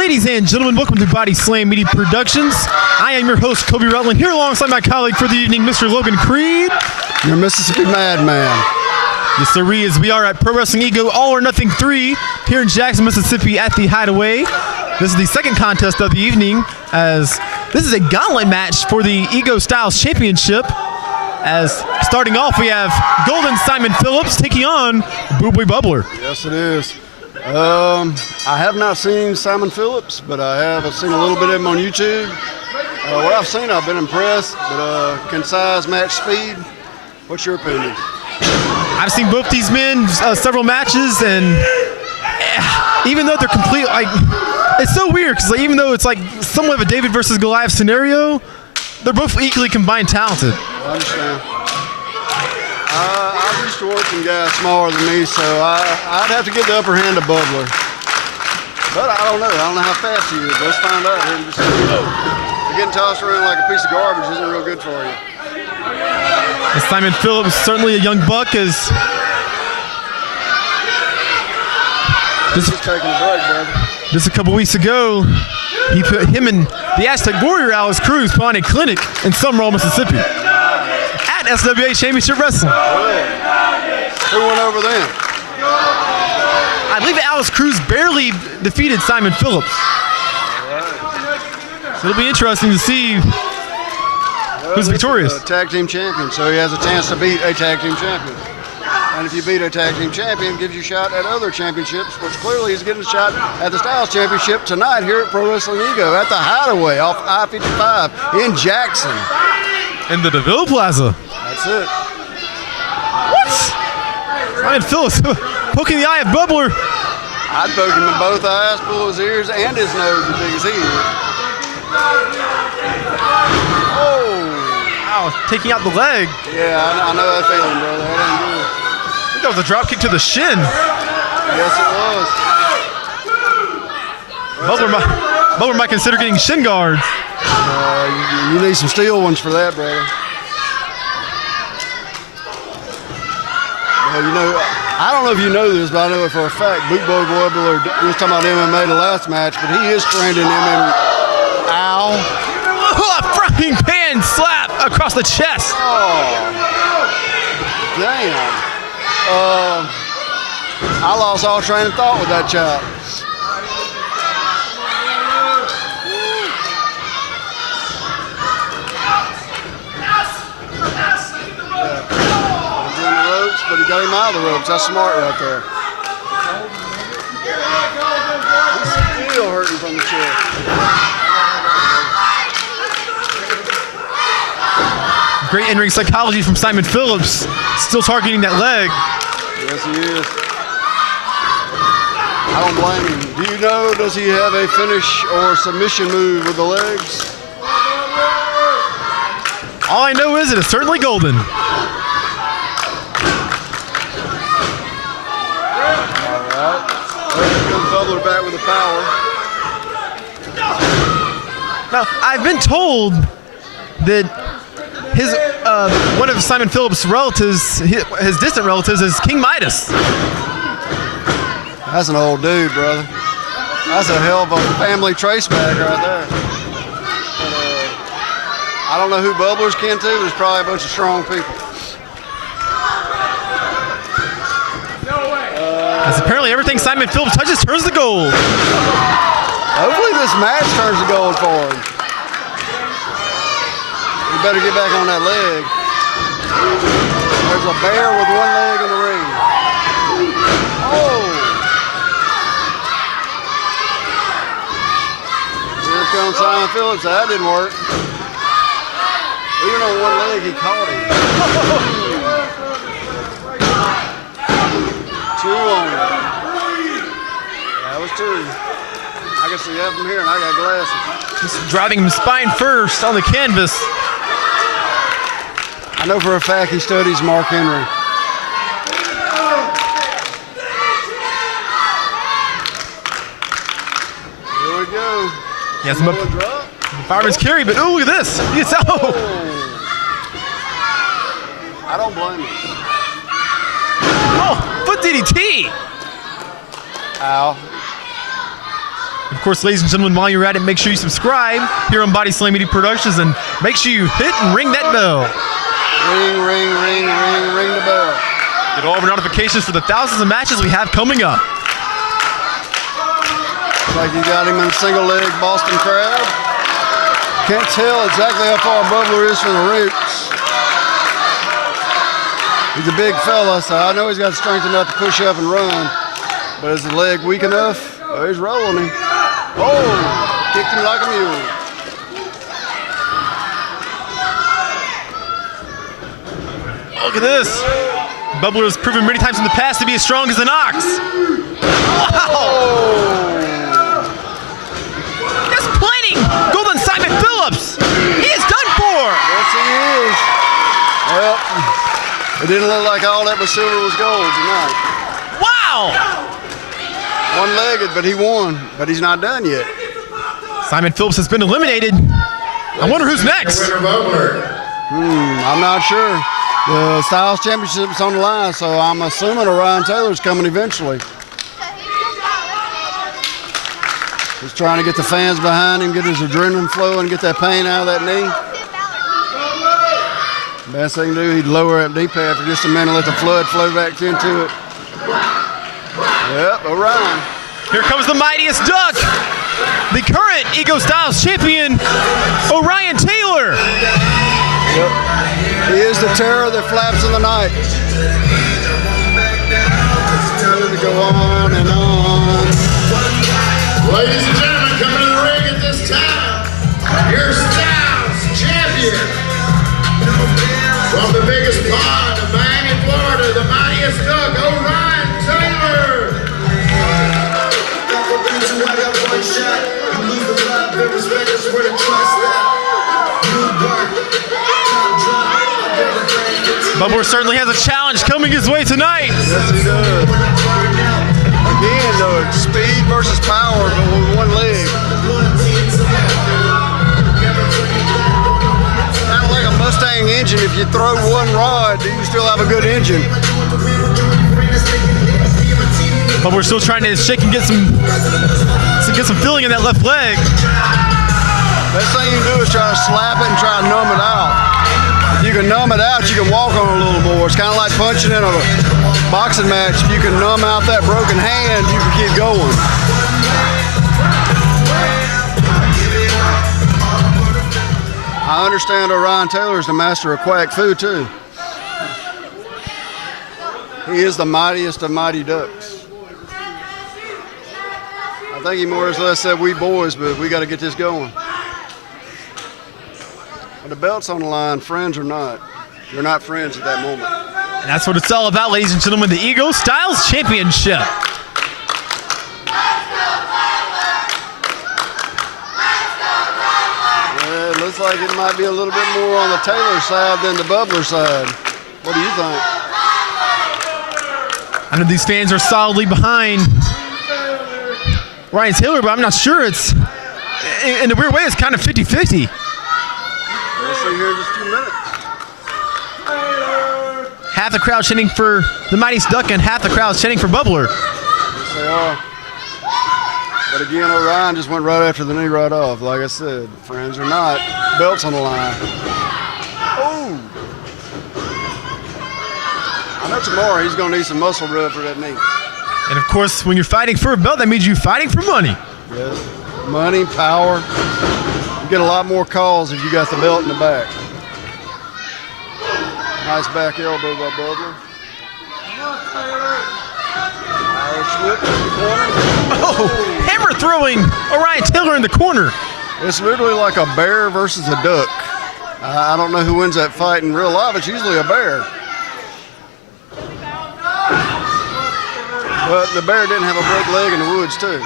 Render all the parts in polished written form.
Ladies and gentlemen, welcome to Body Slam Media Productions. I am your host, Kobe Rutland, here alongside my colleague for the evening, Mr. Logan Creed. Your Mississippi Madman. Yes, sir, we are at Pro Wrestling Ego All or Nothing 3 here in Jackson, Mississippi at the Hideaway. This is the second contest of the evening, as this is a gauntlet match for the Ego Styles Championship. As starting off, we have Golden Simon Phillips taking on Boo Boy Bubbler. Yes, it is. I have not seen Simon Phillips, but I have seen a little bit of him on YouTube. What I've seen, I've been impressed, but concise match speed. What's your opinion? I've seen both these men several matches, and even though they're complete, like, it's so weird because even though it's like somewhat of a David versus Goliath scenario, they're both equally combined talented. I understand. I'm used to working guys smaller than me, so I'd have to get the upper hand of Bubbler. But I don't know. I don't know how fast he is. Let's find out here in just a minute. Getting tossed around like a piece of garbage isn't real good for you. And Simon Phillips, certainly a young buck, is just taking a break, brother. Just a couple weeks ago, he put him and the Aztec Warrior Alex Cruz put on a clinic in Summerall, Mississippi at SWA Championship Wrestling. Who went over then? I believe Alex Cruz barely defeated Simon Phillips. So it'll be interesting to see who's victorious. A tag team champion, so he has a chance to beat a tag team champion. And if you beat a tag team champion, it gives you a shot at other championships, which clearly he's getting a shot at the Styles Championship tonight here at Pro Wrestling Ego at the Hideaway off I-55 in Jackson. In the DeVille Plaza. That's it. What? Simon Phillips poking the eye of Bubbler. I'd poke him in both eyes, pull his ears and his nose as big as he is. Oh, taking out the leg. Yeah, I know that feeling, brother. That ain't good. I think that was a drop kick to the shin. Yes, it was. Bubler might consider getting shin guards. You need some steel ones for that, brother. Well, you know, I don't know if you know this, but I know it for a fact. Boot Boy Bubbler, we was talking about MMA the last match, but he is trained in MMA. Ow. Frying pan slap across the chest. Oh, damn. I lost all train of thought with that chop. He's in the ropes, but he got him out of the ropes. That's smart right there. He's still hurting from the chair. Great in-ring psychology from Simon Phillips, still targeting that leg. Yes, he is. I don't blame him. Do you know, does he have a finish or submission move with the legs? All I know is it is certainly golden. All right. There comes Bubbler back with the power. Now, I've been told that his one of Simon Phillips' relatives, his distant relatives, is King Midas. That's an old dude, brother. That's a hell of a family trace back right there. But, I don't know who Bubbler's kin to, but it's probably a bunch of strong people. As apparently everything Simon Phillips touches turns to gold. Hopefully this match turns to gold for him. You better get back on that leg. There's a bear with one leg in the ring. Oh! Here comes Simon Phillips. That didn't work. Even on one leg, he caught him. Two on him. That was two. I can see that from here, and I got glasses. Just driving him spine first on the canvas. I know for a fact he studies Mark Henry. Here we go. Yes, fireman's carry, but ooh, look at this. It's out. I don't blame him. Oh, foot DDT. Ow. Of course, ladies and gentlemen, while you're at it, make sure you subscribe here on Body Slam Media Productions, and make sure you hit and ring that bell. Ring, ring, ring, ring, ring the bell. Get all of our notifications for the thousands of matches we have coming up. Looks like you got him in a single leg Boston Crab. Can't tell exactly how far Bubbler is from the ropes. He's a big fella, so I know he's got strength enough to push up and run. But is the leg weak enough? Oh, he's rolling him. Oh, kicked him like a mule. Look at this. Bubbler has proven many times in the past to be as strong as an ox. Wow! That's planning! Golden Simon Phillips! He is done for! Yes, he is. Well, it didn't look like all that was silver was gold tonight. Wow! One-legged, but he won. But he's not done yet. Simon Phillips has been eliminated. I wonder who's next. I'm not sure. The Styles Championship's on the line, so I'm assuming Orion Taylor's coming eventually. He's trying to get the fans behind him, get his adrenaline flowing, get that pain out of that knee. Best thing to do, he'd lower that knee pad for just a minute, let the flood flow back into it. Yep, Orion. Here comes the mightiest duck, the current Ego Styles champion, Orion Taylor. Yep. He is the terror that flaps in the night. To go on and on. Ladies and gentlemen, coming to the ring at this time, your Styles champion. From the biggest pond of Miami, Florida, the mightiest duck, Orion Taylor. Bubbler certainly has a challenge coming his way tonight. Yes, he does. Again, though, it's speed versus power, but with one leg. Kind of like a Mustang engine. If you throw one rod, you still have a good engine. Bubbler's still trying to shake and get some feeling in that left leg. Best thing you can do is try to slap it and try to numb it out. If you can numb it out, you can walk on it a little more. It's kind of like punching in a boxing match. If you can numb out that broken hand, you can keep going. I understand Orion Taylor is the master of quack fu too. He is the mightiest of mighty ducks. I think he more or less said we boys, but we got to get this going. The belt's on the line, friends or not. You're not friends at that moment. And that's what it's all about, ladies and gentlemen, the Ego Styles Championship. Yeah, it looks like it might be a little bit more on the Taylor side than the Bubbler side. What do you think? I know these fans are solidly behind Orion Taylor, but I'm not sure. It's, in a weird way, it's kind of 50-50. We'll see here in just a few minutes. Half the crowd chanting for the mightiest duck and half the crowd chanting for Bubbler. Yes, they are. But again, Orion just went right after the knee right off. Like I said, friends or not, belt's on the line. Oh! I know tomorrow he's going to need some muscle rub for that knee. And of course, when you're fighting for a belt, that means you're fighting for money. Yes. Money, power. You get a lot more calls if you got the belt in the back. Nice back elbow by Bubbler. Irish whip in the corner. Oh, hammer throwing Orion Taylor in the corner. It's literally like a bear versus a duck. I don't know who wins that fight in real life. It's usually a bear. But the bear didn't have a broke leg in the woods, too.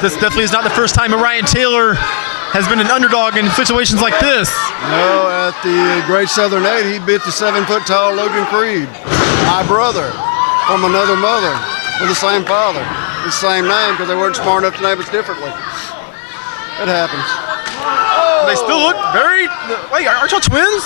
This definitely is not the first time Orion Taylor has been an underdog in situations like this. No, at the Great Southern 8, he beat the 7-foot-tall Logan Creed, my brother, from another mother, with the same father, the same name, because they weren't smart enough to name us differently. It happens. Oh. They still look very. Wait, aren't y'all twins?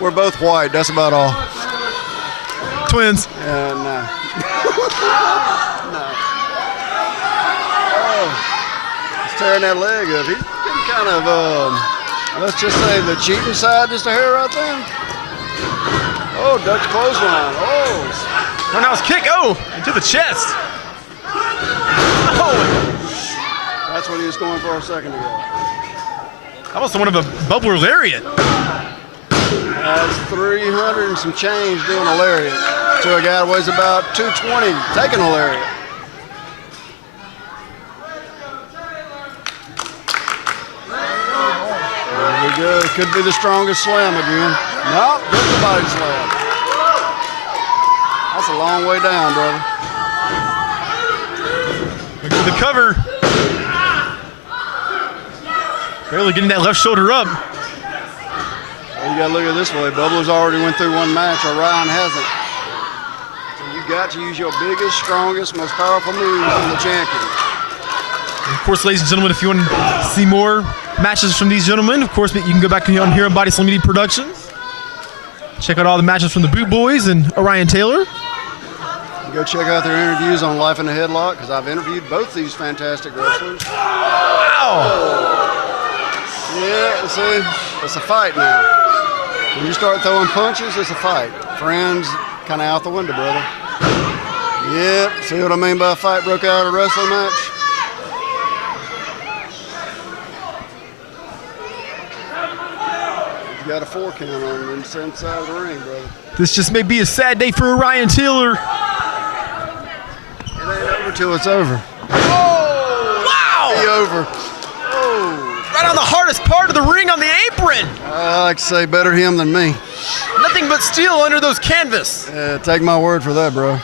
We're both white. That's about all. Twins. Yeah, no. No. Oh, he's tearing that leg up. He's getting kind of, let's just say the cheating side just a hair right there. Oh, Dutch clothesline. Oh. Roundhouse kick. Oh, into the chest. Oh. That's what he was going for a second ago. That was one of a bubbler lariat. That's 300 and some change doing a lariat to a guy that weighs about 220 taking a lariat. There we go. Could be the strongest slam again. Nope, just the body slam. That's a long way down, brother. Look for the cover. Barely getting that left shoulder up. Well, you got to look at it this way. Bubbler's already went through one match, Orion hasn't. So you got to use your biggest, strongest, most powerful move on the champion. And of course, ladies and gentlemen, if you want to see more matches from these gentlemen, of course, you can go back on here on Body Slam Media Productions. Check out all the matches from the Boot Boys and Orion Taylor. You go check out their interviews on Life in the Headlock, because I've interviewed both these fantastic wrestlers. Wow! Yeah, see, it's a fight now. When you start throwing punches, it's a fight. Friends, kind of out the window, brother. Yep, see what I mean by a fight broke out of a wrestling match? You got a 4 count on him inside of the ring, brother. This just may be a sad day for Orion Taylor. It ain't over till it's over. Oh! Wow! Be over. Right on the hardest part of the ring on the apron. I like to say better him than me. Nothing but steel under those canvas. Take my word for that, bro.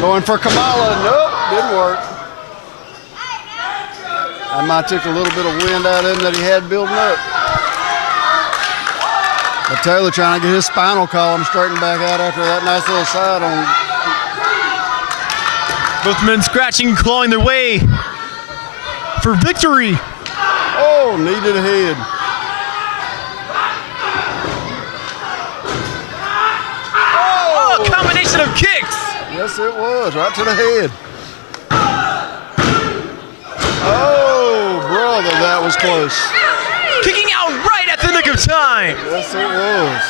Going for Kamala. Nope, didn't work. That might took a little bit of wind out of him that he had building up. But Taylor trying to get his spinal column straightened back out after that nice little side on. Both men scratching and clawing their way for victory. Oh, knee to the head. Oh, a combination of kicks. Yes, it was. Right to the head. Oh, brother, that was close. Kicking out right at the nick of time. Yes, it was.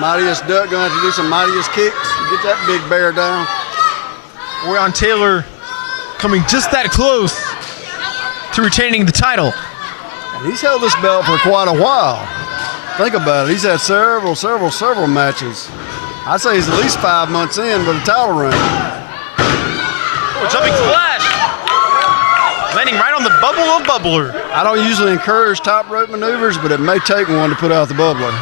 Mightiest Duck going to have to do some mightiest kicks to get that big bear down. Orion Taylor coming just that close to retaining the title. And he's held this belt for quite a while. Think about it. He's had several matches. I'd say he's at least 5 months in with a title reign. Oh, jumping flash. Landing right on the bubble of Bubbler. I don't usually encourage top rope maneuvers, but it may take one to put out the bubbler.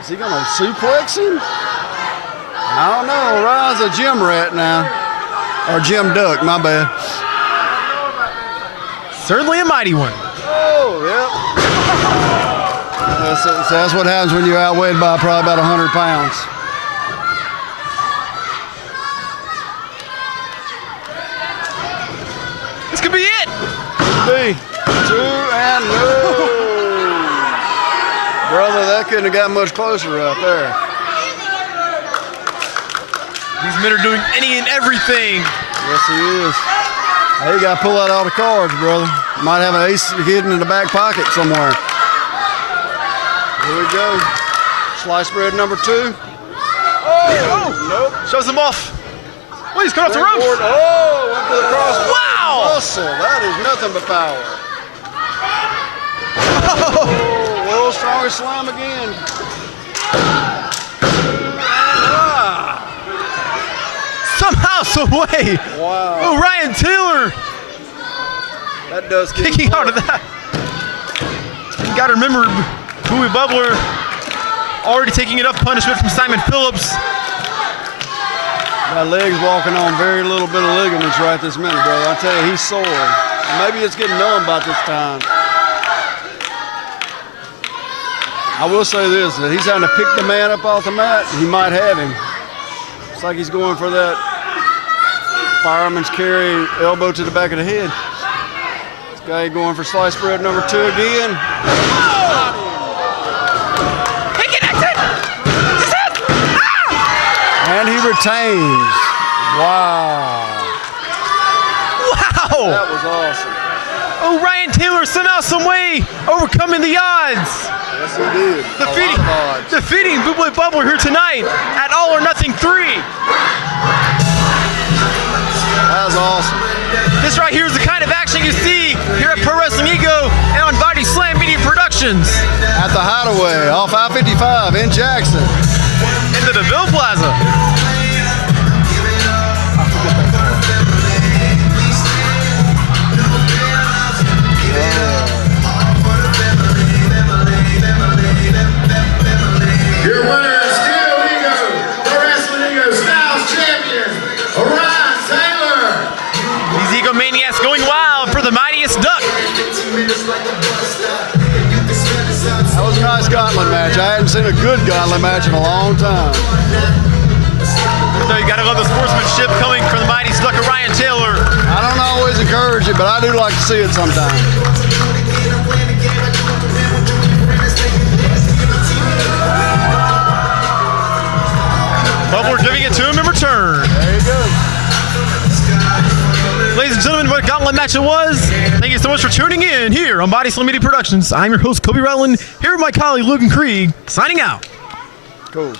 Is he gonna suplex him? I don't know. Orion's a gym rat now. Or Jim Duck, my bad. Certainly a mighty one. Oh, yep. That's what happens when you're outweighed by probably about 100 pounds. This could be it. Could be. 2 and no. Brother, that couldn't have got much closer right there. These men are doing any and everything. Yes, he is. Hey, you got to pull out all the cards, brother. Might have an ace hidden in the back pocket somewhere. Here we go. Slice bread number 2. Oh, nope. Shows him off. Oh, he's coming off the ropes. Springboard. Oh, went to the cross. Wow. Muscle. That is nothing but power. Oh, world's strongest slam again. Somehow, some way. Wow. Orion Taylor That does get kicking out of that. You got to remember, Bowie Bubbler already taking enough punishment from Simon Phillips. My leg's walking on very little bit of ligaments right this minute, brother. I tell you, he's sore. Maybe it's getting numb about this time. I will say this, that he's having to pick the man up off the mat, he might have him. Looks like he's going for that fireman's carry, elbow to the back of the head. This guy going for slice spread number 2 again. He connected! And he retains. Wow. Wow! That was awesome. Oh, Ryan Taylor somehow, some way overcoming the odds. Yes, he did. Defeating Boo Boy Bubble here tonight at All or Nothing 3. That was awesome. This right here is the kind of action you see here at Pro Wrestling Ego and on Body Slam Media Productions. At the Hideaway off I-55 in Jackson. In the DeVille Plaza. Your winner is still Ego, Pro Wrestling Ego Styles Champion, Ryan Taylor. These egomaniacs going wild for the mightiest duck. That was a nice gauntlet match. I hadn't seen a good gauntlet match in a long time. So you gotta love the sportsmanship coming from the mighty duck of Ryan Taylor. I don't always encourage it, but I do like to see it sometimes. Bubble giving it to him in return. There you go. Ladies and gentlemen, what a gauntlet match it was. Thank you so much for tuning in here on Body Slam Media Productions. I'm your host, Kobe Rutland, here with my colleague, Logan Krieg, signing out. Cool.